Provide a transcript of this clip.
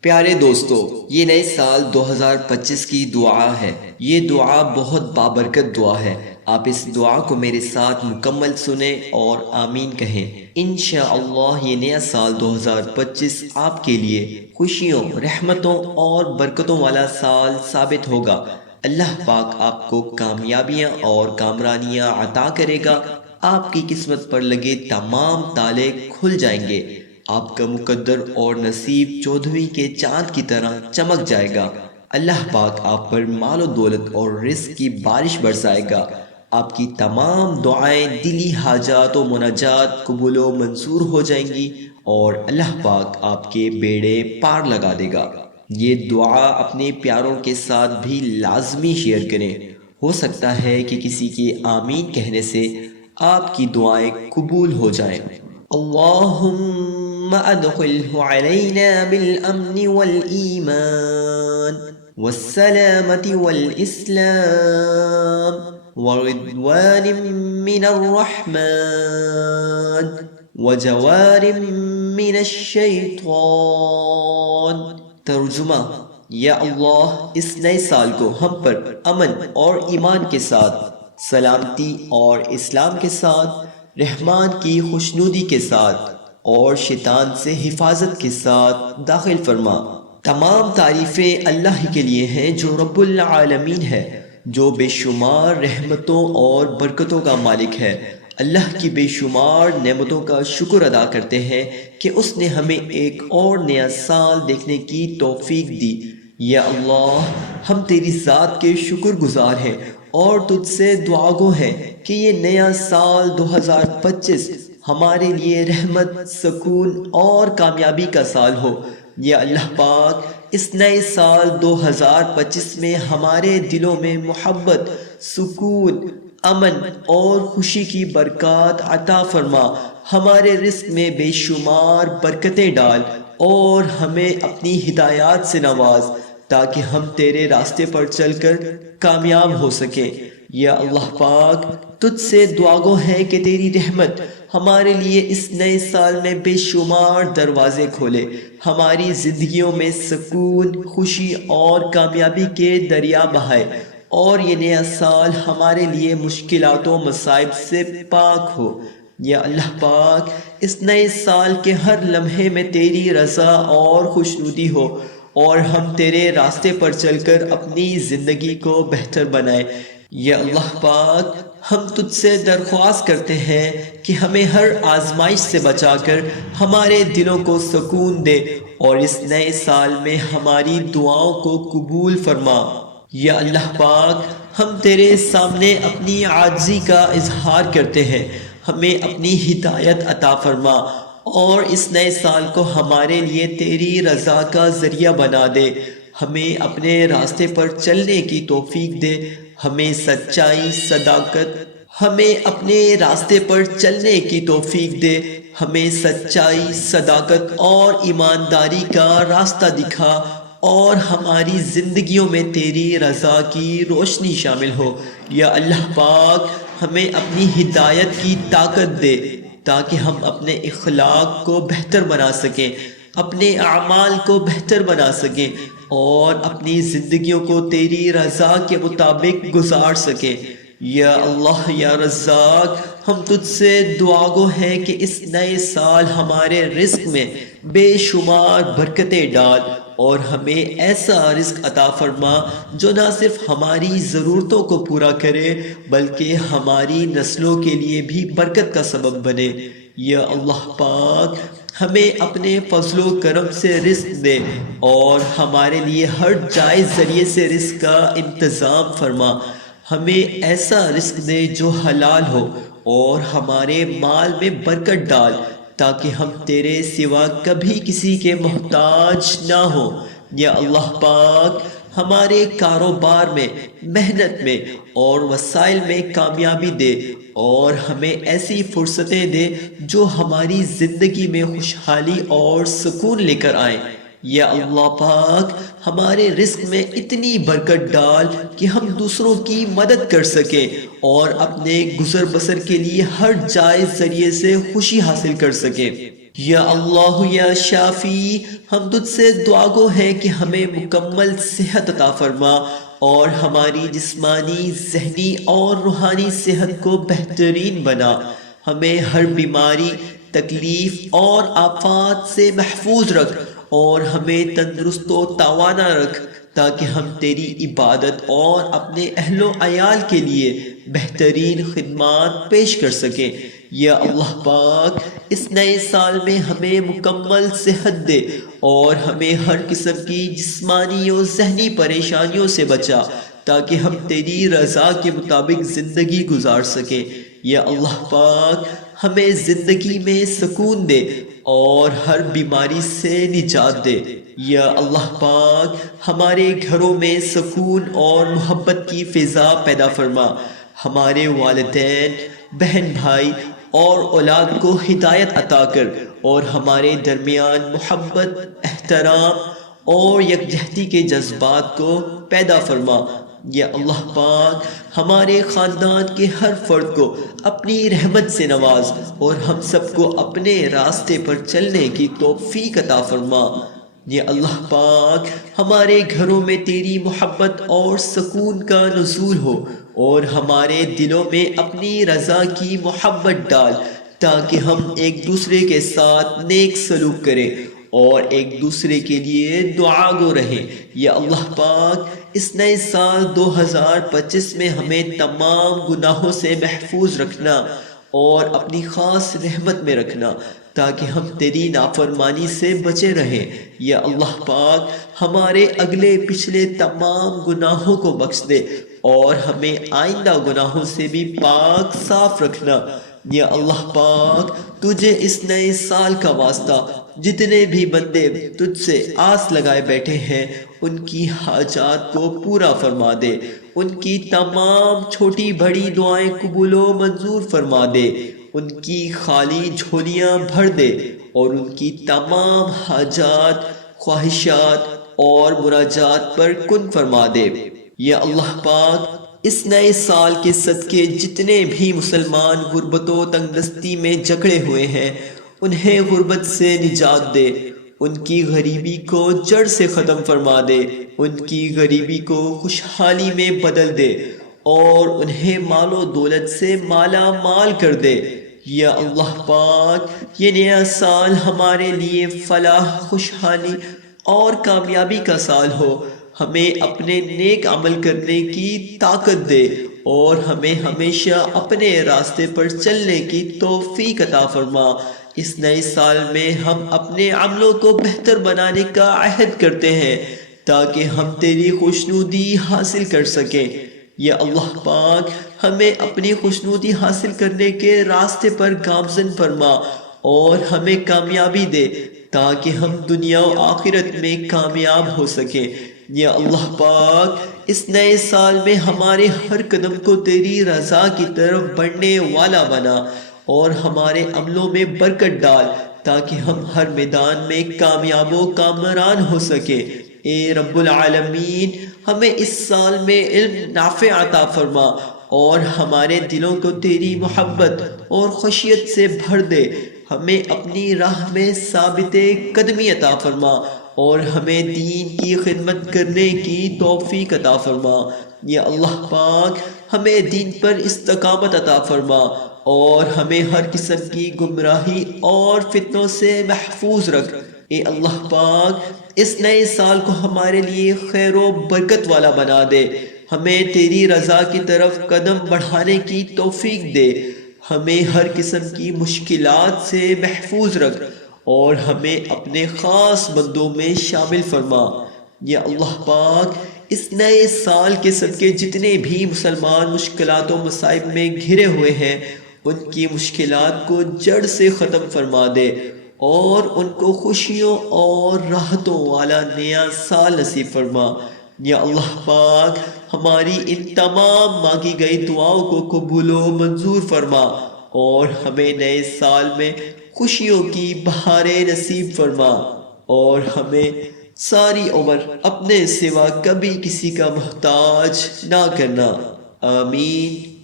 پیارے دوستو، یہ نئے سال 2025 کی دعا ہے۔ یہ دعا بہت بابرکت دعا ہے۔ آپ اس دعا کو میرے ساتھ مکمل سنیں اور آمین کہیں۔ انشاءاللہ یہ نیا سال 2025 آپ کے لیے خوشیوں، رحمتوں اور برکتوں والا سال ثابت ہوگا۔ اللہ پاک آپ کو کامیابیاں اور کامرانیاں عطا کرے گا۔ آپ کی قسمت پر لگے تمام تالے کھل جائیں گے۔ آپ کا مقدر اور نصیب 14ویں کے چاند کی طرح چمک جائے گا۔ اللہ پاک آپ پر مال و دولت اور رزق کی بارش برسائے گا۔ آپ کی تمام دعائیں، دلی حاجات و مناجات قبول و منظور ہو جائیں گی اور اللہ پاک آپ کے بیڑے پار لگا دے گا۔ یہ دعا اپنے پیاروں کے ساتھ بھی لازمی شیئر کریں۔ ہو سکتا ہے کہ کسی کے آمین کہنے سے آپ کی دعائیں قبول ہو جائیں۔ اللہم ادخلہ علینا بالامن والایمان والسلامة والاسلام ورضوان من الرحمن وجوار من الشیطان۔ ترجمہ: یا اللہ، اس نئے سال کو ہم پر امن اور ایمان کے ساتھ، سلامتی اور اسلام کے ساتھ، رحمان کی خوشنودی کے ساتھ اور شیطان سے حفاظت کے ساتھ داخل فرما۔ تمام تعریفیں اللہ ہی کے لیے ہیں جو رب العالمین ہے، جو بے شمار رحمتوں اور برکتوں کا مالک ہے۔ اللہ کی بے شمار نعمتوں کا شکر ادا کرتے ہیں کہ اس نے ہمیں ایک اور نیا سال دیکھنے کی توفیق دی۔ یا اللہ، ہم تیری ذات کے شکر گزار ہیں اور تجھ سے دعا گو ہیں کہ یہ نیا سال 2025 ہمارے لیے رحمت، سکون اور کامیابی کا سال ہو۔ یا اللہ پاک، اس نئے سال 2025 میں ہمارے دلوں میں محبت، سکون، امن اور خوشی کی برکات عطا فرما۔ ہمارے رزق میں بے شمار برکتیں ڈال اور ہمیں اپنی ہدایات سے نواز تاکہ ہم تیرے راستے پر چل کر کامیاب ہو سکیں۔ یا اللہ پاک، تجھ سے دعا گو ہے کہ تیری رحمت ہمارے لیے اس نئے سال میں بے شمار دروازے کھولے، ہماری زندگیوں میں سکون، خوشی اور کامیابی کے دریا بہائے اور یہ نیا سال ہمارے لیے مشکلات و مصائب سے پاک ہو۔ یا اللہ پاک، اس نئے سال کے ہر لمحے میں تیری رضا اور خوشنودی ہو اور ہم تیرے راستے پر چل کر اپنی زندگی کو بہتر بنائیں۔ یا اللہ پاک، ہم تجھ سے درخواست کرتے ہیں کہ ہمیں ہر آزمائش سے بچا کر ہمارے دلوں کو سکون دے اور اس نئے سال میں ہماری دعاؤں کو قبول فرما۔ یا اللہ پاک، ہم تیرے سامنے اپنی عاجزی کا اظہار کرتے ہیں، ہمیں اپنی ہدایت عطا فرما اور اس نئے سال کو ہمارے لیے تیری رضا کا ذریعہ بنا دے۔ ہمیں اپنے راستے پر چلنے کی توفیق دے، ہمیں سچائی، صداقت ہمیں اپنے راستے پر چلنے کی توفیق دے، ہمیں سچائی، صداقت اور ایمانداری کا راستہ دکھا اور ہماری زندگیوں میں تیری رضا کی روشنی شامل ہو۔ یا اللہ پاک، ہمیں اپنی ہدایت کی طاقت دے تاکہ ہم اپنے اخلاق کو بہتر بنا سکیں، اپنے اعمال کو بہتر بنا سکیں اور اپنی زندگیوں کو تیری رضا کے مطابق گزار سکیں۔ یا اللہ، یا رزاق، ہم تجھ سے دعا گو ہیں کہ اس نئے سال ہمارے رزق میں بے شمار برکتیں ڈال اور ہمیں ایسا رزق عطا فرما جو نہ صرف ہماری ضرورتوں کو پورا کرے بلکہ ہماری نسلوں کے لیے بھی برکت کا سبب بنے۔ یا اللہ پاک، ہمیں اپنے فضل و کرم سے رزق دے اور ہمارے لیے ہر جائز ذریعے سے رزق کا انتظام فرما۔ ہمیں ایسا رزق دے جو حلال ہو اور ہمارے مال میں برکت ڈال تاکہ ہم تیرے سوا کبھی کسی کے محتاج نہ ہوں۔ یا اللہ پاک، ہمارے کاروبار میں، محنت میں اور وسائل میں کامیابی دے اور ہمیں ایسی فرصتیں دے جو ہماری زندگی میں خوشحالی اور سکون لے کر آئیں۔ یا اللہ پاک، ہمارے رزق میں اتنی برکت ڈال کہ ہم دوسروں کی مدد کر سکیں اور اپنے گزر بسر کے لیے ہر جائز ذریعے سے خوشی حاصل کر سکیں۔ یا اللہ یا شافی، ہم تجھ سے دعا گو ہیں کہ ہمیں مکمل صحت عطا فرما اور ہماری جسمانی، ذہنی اور روحانی صحت کو بہترین بنا، ہمیں ہر بیماری، تکلیف اور آفات سے محفوظ رکھ اور ہمیں تندرست و توانا رکھ تاکہ ہم تیری عبادت اور اپنے اہل و عیال کے لیے بہترین خدمات پیش کر سکیں۔ یا اللہ پاک، اس نئے سال میں ہمیں مکمل صحت دے اور ہمیں ہر قسم کی جسمانی و ذہنی پریشانیوں سے بچا تاکہ ہم تیری رضا کے مطابق زندگی گزار سکیں۔ یا اللہ پاک، ہمیں زندگی میں سکون دے اور ہر بیماری سے نجات دے۔ یا اللہ پاک، ہمارے گھروں میں سکون اور محبت کی فضا پیدا فرما، ہمارے والدین، بہن بھائی اور اولاد کو ہدایت عطا کر اور ہمارے درمیان محبت، احترام اور یکجہتی کے جذبات کو پیدا فرما۔ یا اللہ پاک، ہمارے خاندان کے ہر فرد کو اپنی رحمت سے نواز اور ہم سب کو اپنے راستے پر چلنے کی توفیق عطا فرما۔ یا اللہ پاک، ہمارے گھروں میں تیری محبت اور سکون کا نزول ہو اور ہمارے دلوں میں اپنی رضا کی محبت ڈال تاکہ ہم ایک دوسرے کے ساتھ نیک سلوک کریں اور ایک دوسرے کے لیے دعا گو رہیں۔ یا اللہ پاک، اس نئے سال 2025 میں ہمیں تمام گناہوں سے محفوظ رکھنا اور اپنی خاص رحمت میں رکھنا تاکہ ہم تیری نافرمانی سے بچے رہیں۔ یا اللہ پاک، ہمارے اگلے پچھلے تمام گناہوں کو بخش دے اور ہمیں آئندہ گناہوں سے بھی پاک صاف رکھنا۔ یا اللہ پاک، تجھے اس نئے سال کا واسطہ جتنے بھی بندے تجھ سے آس لگائے بیٹھے ہیں ان کی حاجات کو پورا فرما دے، ان کی تمام چھوٹی بڑی دعائیں قبول و منظور فرما دے، ان کی خالی جھولیاں بھر دے اور ان کی تمام حاجات، خواہشات اور مراجات پر کن فرما دے۔ یا اللہ پاک، اس نئے سال کے صدقے جتنے بھی مسلمان غربت و تنگ دستی میں جکڑے ہوئے ہیں انہیں غربت سے نجات دے، ان کی غریبی کو جڑ سے ختم فرما دے، ان کی غریبی کو خوشحالی میں بدل دے اور انہیں مال و دولت سے مالا مال کر دے۔ یا اللہ پاک، یہ نیا سال ہمارے لیے فلاح، خوشحالی اور کامیابی کا سال ہو، ہمیں اپنے نیک عمل کرنے کی طاقت دے اور ہمیں ہمیشہ اپنے راستے پر چلنے کی توفیق عطا فرما۔ اس نئے سال میں ہم اپنے عملوں کو بہتر بنانے کا عہد کرتے ہیں تاکہ ہم تیری خوشنودی حاصل کر سکیں۔ یا اللہ پاک، ہمیں اپنی خوشنودی حاصل کرنے کے راستے پر گامزن فرما اور ہمیں کامیابی دے تاکہ ہم دنیا و آخرت میں کامیاب ہو سکیں۔ یا اللہ پاک، اس نئے سال میں ہمارے ہر قدم کو تیری رضا کی طرف بڑھنے والا بنا اور ہمارے عملوں میں برکت ڈال تاکہ ہم ہر میدان میں کامیاب و کامران ہو سکیں۔ اے رب العالمین، ہمیں اس سال میں علم نافع عطا فرما اور ہمارے دلوں کو تیری محبت اور خشیت سے بھر دے، ہمیں اپنی راہ میں ثابت قدمی عطا فرما اور ہمیں دین کی خدمت کرنے کی توفیق عطا فرما۔ یا اللہ پاک، ہمیں دین پر استقامت عطا فرما اور ہمیں ہر قسم کی گمراہی اور فتنوں سے محفوظ رکھ۔ اے اللہ پاک، اس نئے سال کو ہمارے لیے خیر و برکت والا بنا دے، ہمیں تیری رضا کی طرف قدم بڑھانے کی توفیق دے، ہمیں ہر قسم کی مشکلات سے محفوظ رکھ اور ہمیں اپنے خاص بندوں میں شامل فرما۔ یا اللہ پاک، اس نئے سال کے صدقے جتنے بھی مسلمان مشکلات و مصائب میں گھرے ہوئے ہیں ان کی مشکلات کو جڑ سے ختم فرما دے اور ان کو خوشیوں اور راحتوں والا نیا سال نصیب فرما۔ یا اللہ پاک، ہماری ان تمام مانگی گئی دعاؤں کو قبول و منظور فرما اور ہمیں نئے سال میں خوشیوں کی بہاریں نصیب فرما اور ہمیں ساری عمر اپنے سوا کبھی کسی کا محتاج نہ کرنا۔ آمین۔